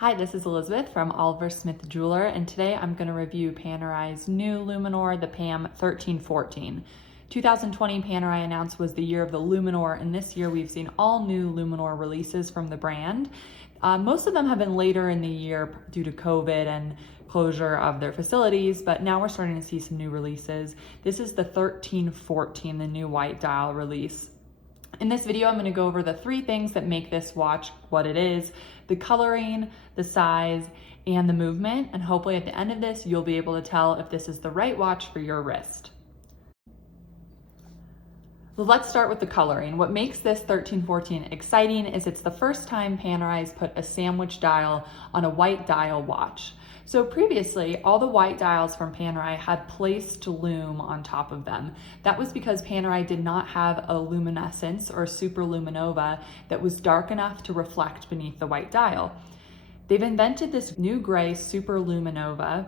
Hi, this is Elizabeth from Oliver Smith Jeweler, and today I'm going to review Panerai's new Luminor, the PAM01314. 2020 Panerai announced was the year of the Luminor, and this year we've seen all new Luminor releases from the brand. Most of them have been later in the year due to COVID and closure of their facilities, but now we're starting to see some new releases. This is the 1314, the new white dial release. In this video, I'm going to go over the three things that make this watch what it is: the coloring, the size, and the movement. And hopefully at the end of this, you'll be able to tell if this is the right watch for your wrist. So let's start with the coloring. What makes this 1314 exciting is it's the first time Panerai's put a sandwich dial on a white dial watch. So previously, all the white dials from Panerai had placed lume on top of them. That was because Panerai did not have a luminescence or superluminova that was dark enough to reflect beneath the white dial. They've invented this new gray superluminova.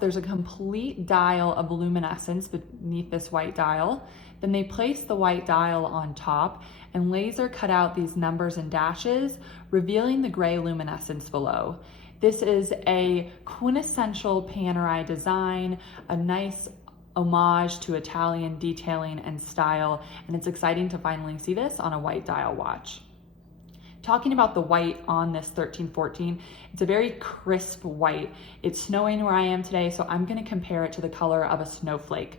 There's a complete dial of luminescence beneath this white dial. Then they place the white dial on top and laser cut out these numbers and dashes, revealing the gray luminescence below. This is a quintessential Panerai design, a nice homage to Italian detailing and style, and it's exciting to finally see this on a white dial watch. Talking about the white on this 1314, it's a very crisp white. It's snowing where I am today, so I'm gonna compare it to the color of a snowflake.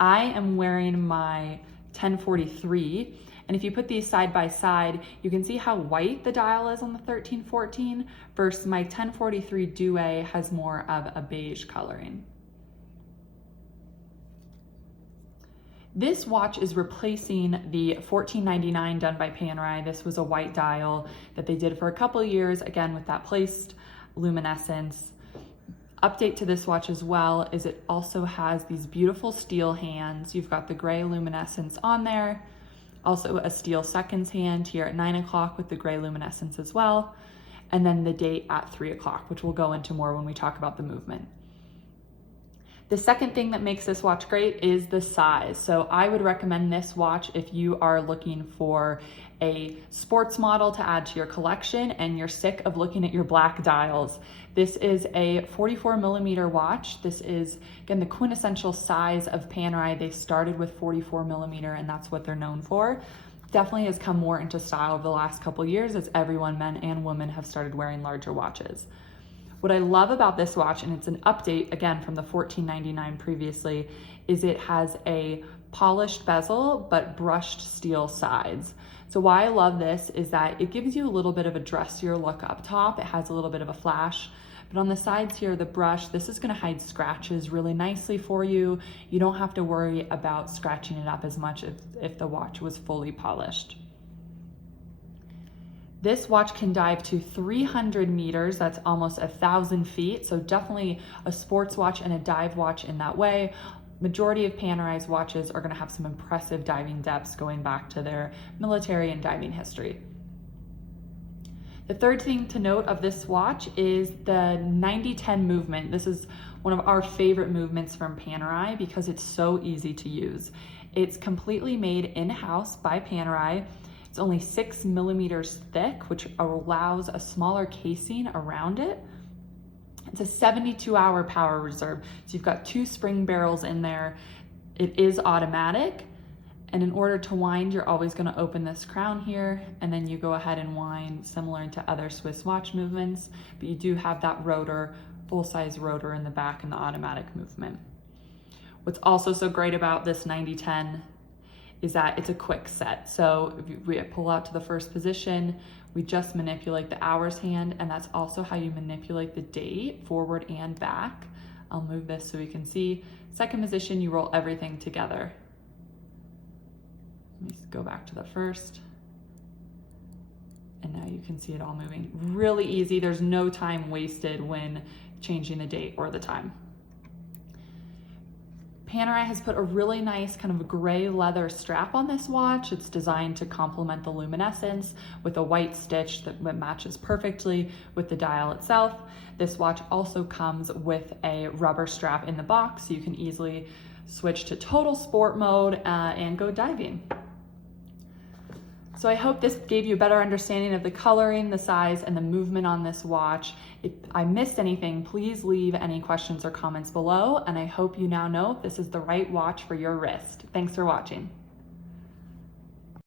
I am wearing my 1043, and if you put these side by side, you can see how white the dial is on the 1314 versus my 1043 Duet has more of a beige coloring. This watch is replacing the 1499 done by Panerai. This was a white dial that they did for a couple of years, again with that placed luminescence. Update to this watch as well is it also has these beautiful steel hands. You've got the gray luminescence on there, also a steel seconds hand here at 9 o'clock with the gray luminescence as well, and then the date at 3 o'clock, which we'll go into more when we talk about the movement. The second thing that makes this watch great is the size. So I would recommend this watch if you are looking for a sports model to add to your collection and you're sick of looking at your black dials. This is a 44 millimeter watch. This is, again, the quintessential size of Panerai. They started with 44 millimeter and that's what they're known for. Definitely has come more into style over the last couple years as everyone, men and women, have started wearing larger watches. What I love about this watch, and it's an update again from the 1499 previously, is it has a polished bezel but brushed steel sides. So why I love this is that it gives you a little bit of a dressier look up top. It has a little bit of a flash, but on the sides here, the brush, this is gonna hide scratches really nicely for you. You don't have to worry about scratching it up as much if the watch was fully polished. This watch can dive to 300 meters, that's almost 1,000 feet, so definitely a sports watch and a dive watch in that way. Majority of Panerai's watches are gonna have some impressive diving depths going back to their military and diving history. The third thing to note of this watch is the 90-10 movement. This is one of our favorite movements from Panerai because it's so easy to use. It's completely made in-house by Panerai. It's only 6 millimeters thick, which allows a smaller casing around it. It's a 72-hour power reserve. So you've got 2 spring barrels in there. It is automatic. And in order to wind, you're always gonna open this crown here, and then you go ahead and wind similar to other Swiss watch movements, but you do have that rotor, full-size rotor in the back in the automatic movement. What's also so great about this 90-10 is that it's a quick set. So if we pull out to the first position, we just manipulate the hours hand, and that's also how you manipulate the date, forward and back. I'll move this so we can see. Second position, you roll everything together. Let me go back to the first. And now you can see it all moving. Really easy, there's no time wasted when changing the date or the time. Panerai has put a really nice kind of gray leather strap on this watch. It's designed to complement the luminescence with a white stitch that matches perfectly with the dial itself. This watch also comes with a rubber strap in the box, so you can easily switch to total sport mode and go diving. So I hope this gave you a better understanding of the coloring, the size, and the movement on this watch. If I missed anything, please leave any questions or comments below, and I hope you now know this is the right watch for your wrist. Thanks for watching.